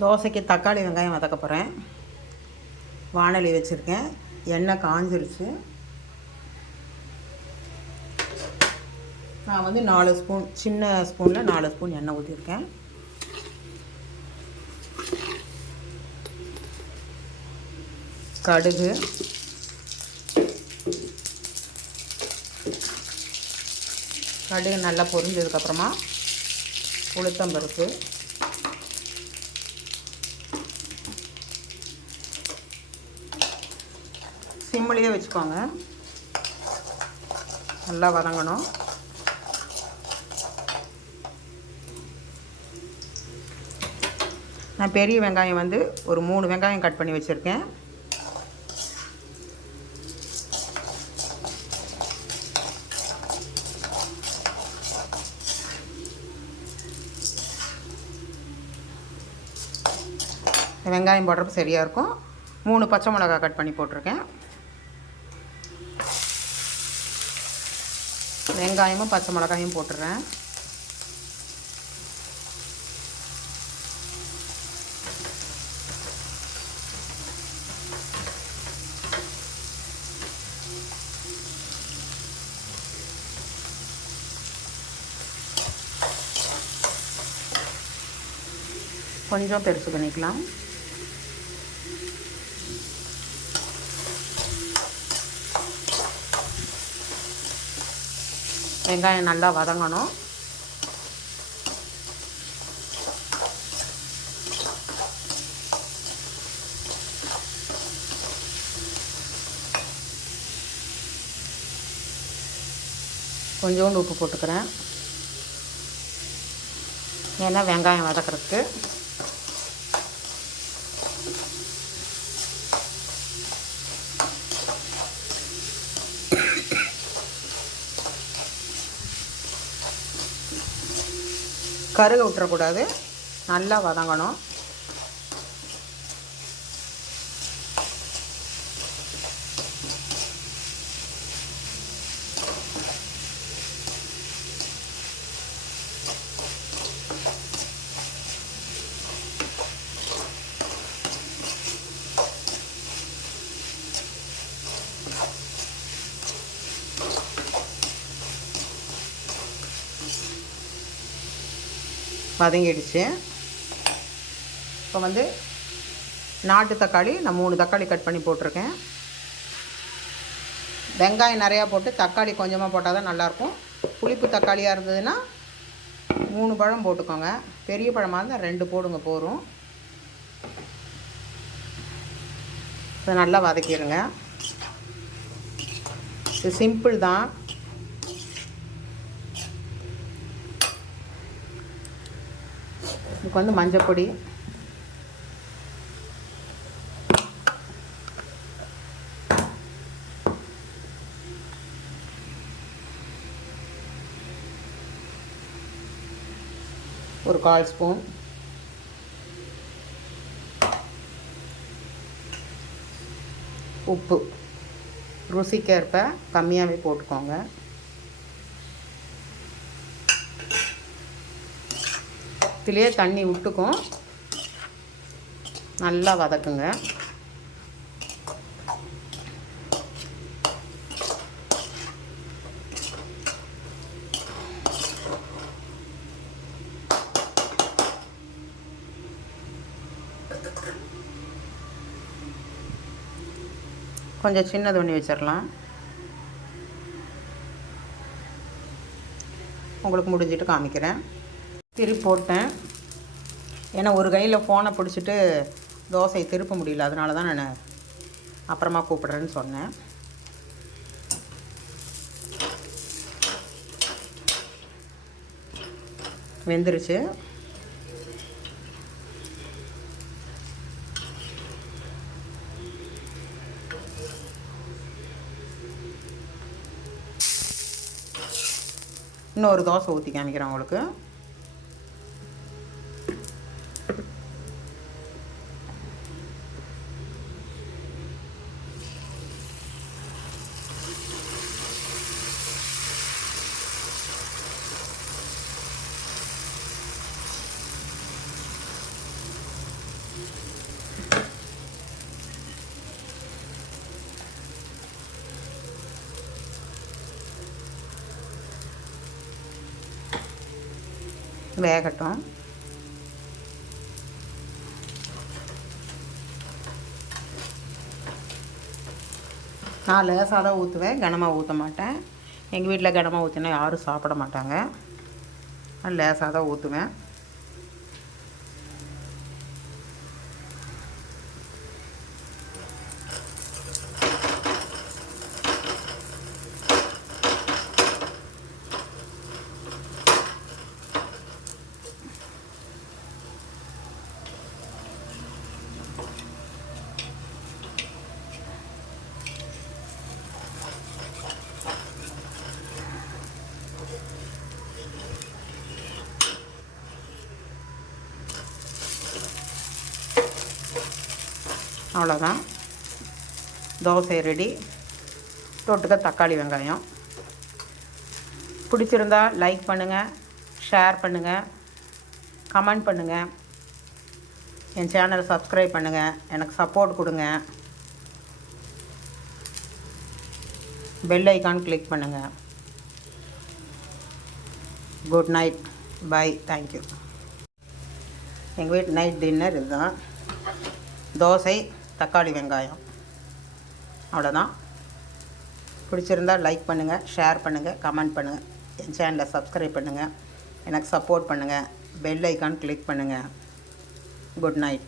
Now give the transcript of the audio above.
தோசைக்கு தக்காளி வெங்காயம் வதக்க போகிறேன். வாணலி வச்சுருக்கேன். எண்ணெய் காஞ்சிருச்சு. நான் வந்து 4 ஸ்பூன், சின்ன ஸ்பூனில் 4 ஸ்பூன் எண்ணெய் ஊற்றிருக்கேன். கடுகு, கடுகு நல்லா பொரிஞ்சதுக்கப்புறமா உளுத்தம்பருப்பு, சிம்மிலேயே வச்சுக்கோங்க, நல்லா வதங்கணும். நான் பெரிய வெங்காயம் வந்து ஒரு 3 வெங்காயம் கட் பண்ணி வச்சுருக்கேன். வெங்காயம் போடுறப்ப சரியாக இருக்கும். 3 பச்சை மிளகாய் கட் பண்ணி போட்டிருக்கேன். வெங்காயமும் பச்சை மிளகாயும் போட்டுறேன். கொஞ்சம் பெருசு பண்ணிக்கலாம். வெங்காயம் நல்லா வதங்கணும். கொஞ்சோண்டு உப்பு போட்டுக்கிறேன், ஏன்னா வெங்காயம் வதக்கிறதுக்கு. கருக விட்டுறக்கூடாது, நல்லா வதங்கணும். வதங்கிடுச்சு. இப்போ வந்து நாட்டு தக்காளி நான் 3 தக்காளி கட் பண்ணி போட்டிருக்கேன். வெங்காயம் நிறையா போட்டு தக்காளி கொஞ்சமாக போட்டால் தான் நல்லாயிருக்கும். புளிப்பு தக்காளியாக இருந்ததுன்னா 3 பழம் போட்டுக்கோங்க. பெரிய பழமாக இருந்தால் 2 போடுங்க போதும். இதை நல்லா வதக்கிடுங்க. இது சிம்பிள் தான். இதுக்கு வந்து மஞ்சப்பொடி, ஒரு 1/4 ஸ்பூன், உப்பு ருசிக்கேற்ப கம்மியாகவே போட்டுக்கோங்க. இதுலேயே தண்ணி விட்டுக்கும். நல்லா வதக்குங்க. கொஞ்சம் சின்னது பண்ணி வச்சிடலாம். உங்களுக்கு முடிஞ்சிட்டு காமிக்கிறேன். திருப்பி போட்டேன், ஏன்னா ஒரு கையில் ஃபோனை பிடிச்சிட்டு தோசையை திருப்ப முடியல, அதனால தான் நான் அப்புறமா கூப்பிட்றேன்னு சொன்னேன். வெந்துருச்சு. இன்னொரு தோசை ஊற்றி காமிக்கிறேன் உங்களுக்கு. வேகட்டும். நான் லேசாக தான் ஊற்றுவேன், கனமாக ஊற்ற மாட்டேன். எங்கள் வீட்டில் கனமாக ஊற்றினா யாரும் சாப்பிட மாட்டாங்க. நான் லேசாக தான் ஊற்றுவேன். அவ்வளோதான், தோசை ரெடி. தொட்டுக்க தக்காளி வெங்காயம். பிடிச்சிருந்தா லைக் பண்ணுங்கள், ஷேர் பண்ணுங்கள், கமெண்ட் பண்ணுங்கள், என் சேனலை சப்ஸ்கிரைப் பண்ணுங்கள், எனக்கு சப்போர்ட் கொடுங்க, பெல் ஐக்கான் கிளிக் பண்ணுங்கள். Good night, bye, thank you. எங்கள் வீட்டு நைட் டின்னர் இதுதான், தோசை தக்காளி வெங்காயம். அவ்வளோதான். பிடிச்சிருந்தால் லைக் பண்ணுங்கள், ஷேர் பண்ணுங்கள், கமெண்ட் பண்ணுங்கள், என் சேனலை சப்ஸ்கிரைப் பண்ணுங்கள், எனக்கு சப்போர்ட் பண்ணுங்கள், பெல் ஐக்கான் கிளிக் பண்ணுங்கள். Good night.